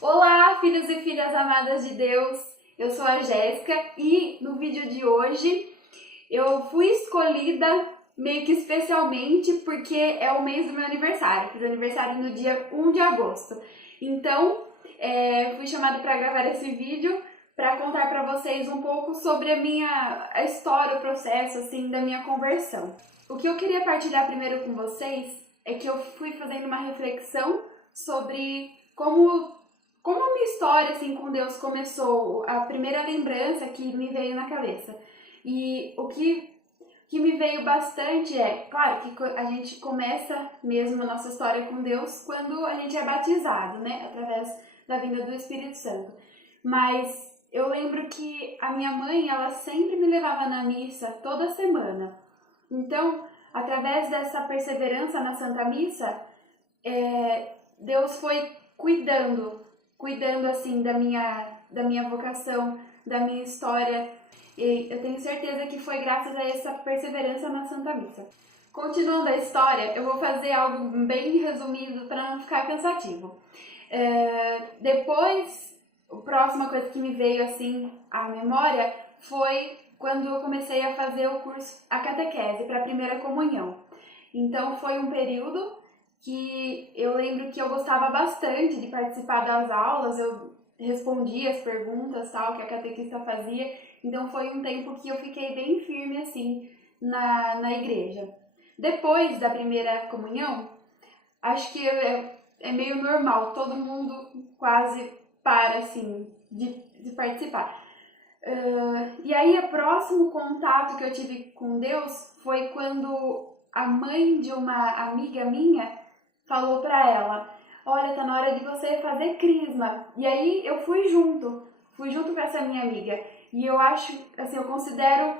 Olá, filhos e filhas amadas de Deus, eu sou a Jéssica e no vídeo de hoje eu fui escolhida meio que especialmente porque é o mês do meu aniversário. Fiz aniversário no dia 1 de agosto. Então, fui chamada para gravar esse vídeo para contar para vocês um pouco sobre a história, o processo assim da minha conversão. O que eu queria partilhar primeiro com vocês é que eu fui fazendo uma reflexão sobre como a minha história assim, com Deus começou, a primeira lembrança que me veio na cabeça. E o que me veio bastante claro que a gente começa mesmo a nossa história com Deus quando a gente é batizado, né? Através da vinda do Espírito Santo. Mas eu lembro que a minha mãe, ela sempre me levava na missa toda semana. Então, através dessa perseverança na Santa Missa, Deus foi cuidando assim da minha vocação, da minha história, e eu tenho certeza que foi graças a essa perseverança na Santa Missa. Continuando a história, eu vou fazer algo bem resumido para não ficar cansativo. Depois, a próxima coisa que me veio assim à memória foi quando eu comecei a fazer o curso, a catequese para a primeira comunhão. Então foi um período que eu lembro que eu gostava bastante de participar das aulas, eu respondia as perguntas tal, que a catequista fazia, então foi um tempo que eu fiquei bem firme assim na igreja. Depois da primeira comunhão, acho que é meio normal, todo mundo quase para assim de participar. E aí o próximo contato que eu tive com Deus foi quando a mãe de uma amiga minha falou pra ela: olha, tá na hora de você fazer crisma. E aí eu fui junto com essa minha amiga. E eu acho, assim, eu considero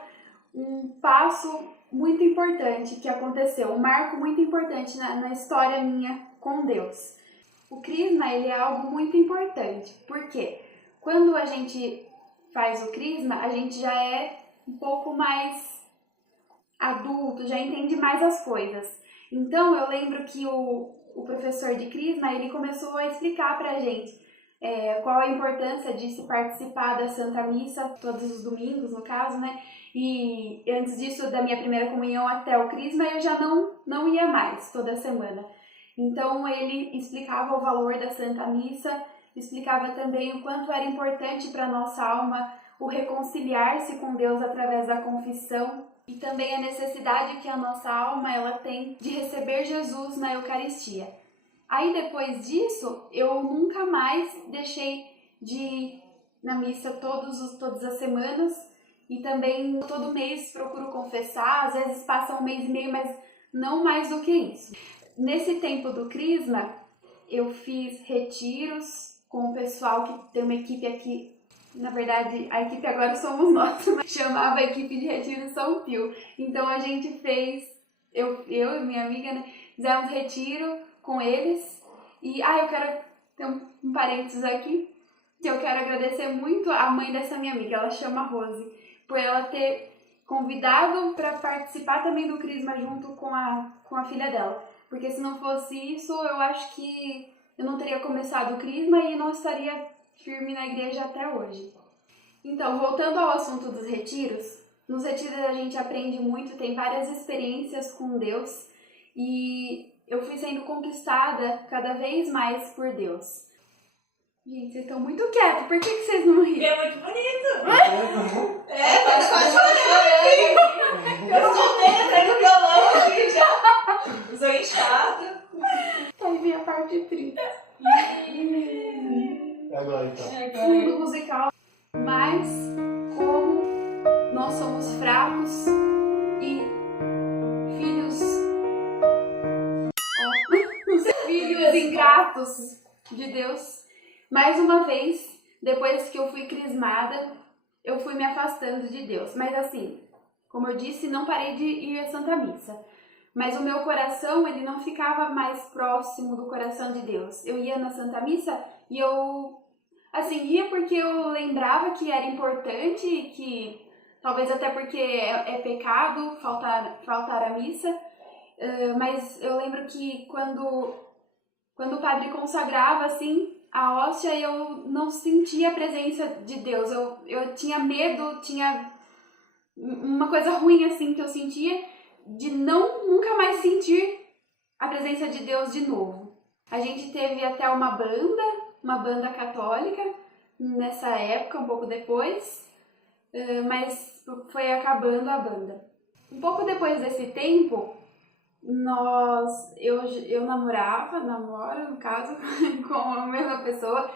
um passo muito importante que aconteceu, um marco muito importante na história minha com Deus. O crisma, ele é algo muito importante, porque quando a gente faz o crisma, a gente já é um pouco mais adulto, já entende mais as coisas. Então eu lembro que o professor de crisma, ele começou a explicar pra gente qual a importância de se participar da Santa Missa todos os domingos, no caso, né? E antes disso, da minha primeira comunhão até o crisma, eu já não ia mais toda semana. Então ele explicava o valor da Santa Missa, explicava também o quanto era importante para nossa alma o reconciliar-se com Deus através da confissão e também a necessidade que a nossa alma ela tem de receber Jesus na Eucaristia. Aí depois disso, eu nunca mais deixei de ir na missa todas as semanas e também todo mês procuro confessar, às vezes passa um mês e meio, mas não mais do que isso. Nesse tempo do crisma, eu fiz retiros com o pessoal que tem uma equipe aqui. Na verdade, a equipe agora somos nós, mas chamava a equipe de retiro São Pio. Então a gente fez, eu e minha amiga, né, fizemos retiro com eles. E eu quero ter um parênteses aqui, que eu quero agradecer muito a mãe dessa minha amiga, ela chama Rose, por ela ter convidado para participar também do crisma junto com a filha dela. Porque se não fosse isso, eu acho que eu não teria começado o crisma e não estaria firme na igreja até hoje. Então, voltando ao assunto dos retiros, nos retiros a gente aprende muito, tem várias experiências com Deus e eu fui sendo conquistada cada vez mais por Deus. Gente, vocês estão muito quietos, por que vocês não riem? É muito bonito! Pode quase chorar aqui! Eu escutei até no violão aqui já! Sou inchado! Aí vem a parte triste. Agora então. Fundo musical. Mas como nós somos fracos e filhos ingratos de Deus, mais uma vez, depois que eu fui crismada, eu fui me afastando de Deus. Mas assim, como eu disse, não parei de ir à Santa Missa. Mas o meu coração, ele não ficava mais próximo do coração de Deus. Eu ia na Santa Missa e eu, assim, ia porque eu lembrava que era importante, que talvez até porque é pecado faltar à missa. Mas eu lembro que quando o padre consagrava, assim, a hóstia e eu não sentia a presença de Deus. Eu tinha medo, tinha uma coisa ruim assim que eu sentia de nunca mais sentir a presença de Deus de novo. A gente teve até uma banda católica nessa época, um pouco depois, mas foi acabando a banda. Um pouco depois desse tempo, eu namoro no caso, com a mesma pessoa.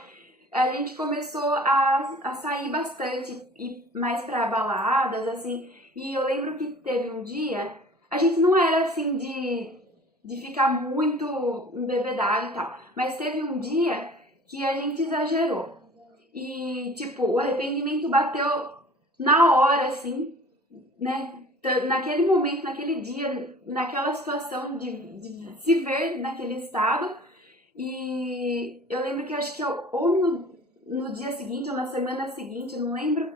A gente começou a sair bastante, ir mais pra baladas, assim. E eu lembro que teve um dia, a gente não era assim de ficar muito embebedado e tal, mas teve um dia que a gente exagerou. E, tipo, o arrependimento bateu na hora, assim, né? Naquele momento, naquele dia, naquela situação de se ver naquele estado. E eu lembro que acho que no dia seguinte ou na semana seguinte, eu não lembro,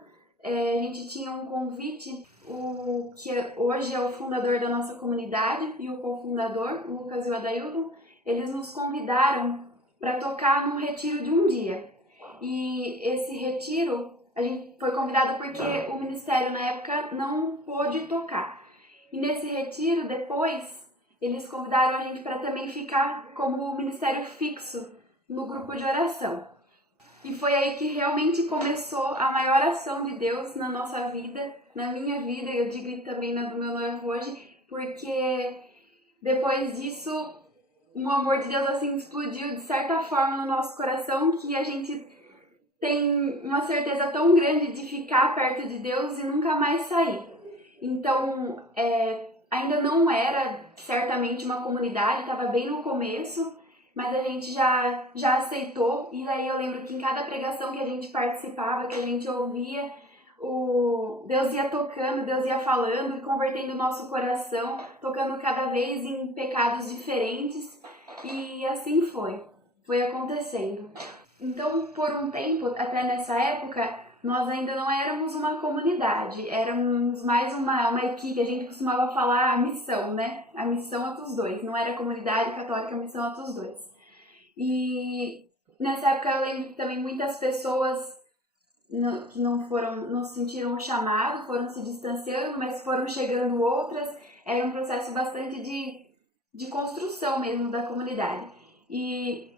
a gente tinha um convite, o que hoje é o fundador da nossa comunidade e o cofundador, o Lucas e o Adailton, eles nos convidaram para tocar num retiro de um dia. E esse retiro, a gente foi convidado porque o ministério na época não pôde tocar. E nesse retiro, depois, eles convidaram a gente para também ficar como ministério fixo no grupo de oração. E foi aí que realmente começou a maior ação de Deus na nossa vida, na minha vida, eu digo também na do meu noivo hoje, porque depois disso, o amor de Deus assim explodiu de certa forma no nosso coração que a gente tem uma certeza tão grande de ficar perto de Deus e nunca mais sair. Então, ainda não era certamente uma comunidade, estava bem no começo, mas a gente já aceitou. E daí eu lembro que em cada pregação que a gente participava, que a gente ouvia, Deus ia tocando, Deus ia falando e convertendo o nosso coração, tocando cada vez em pecados diferentes. E assim foi acontecendo. Então, por um tempo, até nessa época, nós ainda não éramos uma comunidade, éramos mais uma equipe, a gente costumava falar a missão, né? A missão Atos 2, não era comunidade católica, a missão Atos 2. E nessa época eu lembro que também muitas pessoas que não sentiram o chamado, foram se distanciando, mas foram chegando outras, era um processo bastante de construção mesmo da comunidade. E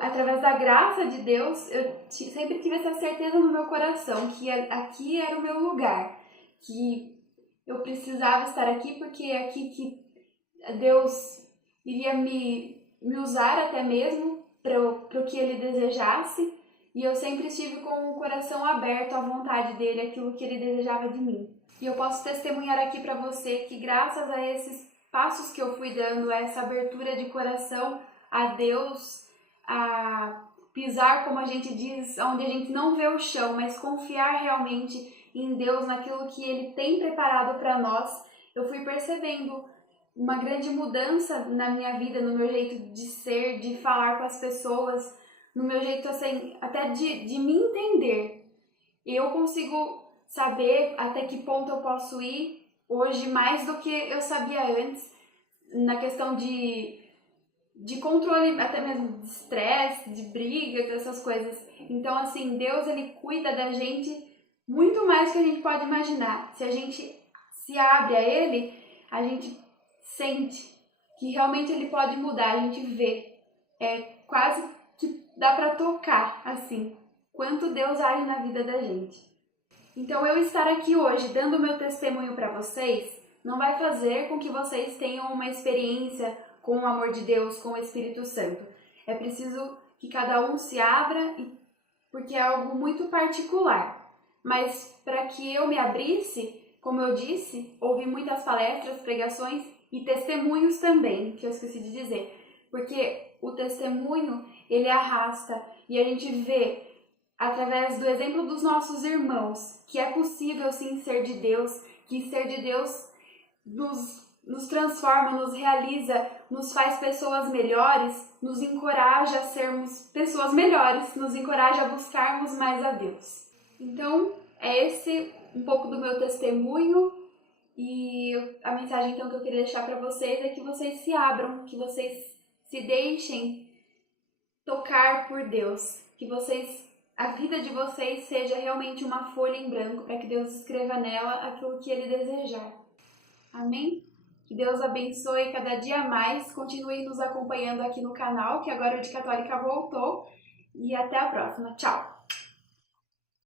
através da graça de Deus, eu sempre tive essa certeza no meu coração que aqui era o meu lugar, que eu precisava estar aqui porque é aqui que Deus iria me usar até mesmo para o que Ele desejasse, e eu sempre estive com o coração aberto à vontade dEle, aquilo que Ele desejava de mim. E eu posso testemunhar aqui para você que graças a esses passos que eu fui dando, a essa abertura de coração a Deus, a pisar, como a gente diz, onde a gente não vê o chão, mas confiar realmente em Deus, naquilo que Ele tem preparado para nós, eu fui percebendo uma grande mudança na minha vida, no meu jeito de ser, de falar com as pessoas, no meu jeito assim, até de me entender. Eu consigo saber até que ponto eu posso ir hoje mais do que eu sabia antes, na questão de controle, até mesmo de estresse, de brigas, essas coisas. Então, assim, Deus, Ele cuida da gente muito mais do que a gente pode imaginar. Se a gente se abre a Ele, a gente sente que realmente Ele pode mudar, a gente vê. É quase que dá pra tocar, assim, quanto Deus age na vida da gente. Então, eu estar aqui hoje dando o meu testemunho para vocês não vai fazer com que vocês tenham uma experiência com o amor de Deus, com o Espírito Santo. É preciso que cada um se abra, porque é algo muito particular. Mas para que eu me abrisse, como eu disse, ouvi muitas palestras, pregações e testemunhos também, que eu esqueci de dizer. Porque o testemunho, ele arrasta e a gente vê, através do exemplo dos nossos irmãos, que é possível sim ser de Deus, que ser de Deus nos transforma, nos realiza, nos faz pessoas melhores, nos encoraja a sermos pessoas melhores, nos encoraja a buscarmos mais a Deus. Então, é esse um pouco do meu testemunho, e a mensagem então que eu queria deixar para vocês é que vocês se abram, que vocês se deixem tocar por Deus, que a vida de vocês seja realmente uma folha em branco para que Deus escreva nela aquilo que Ele desejar. Amém? Que Deus abençoe cada dia mais. Continue nos acompanhando aqui no canal, que agora o de Católica voltou. E até a próxima. Tchau!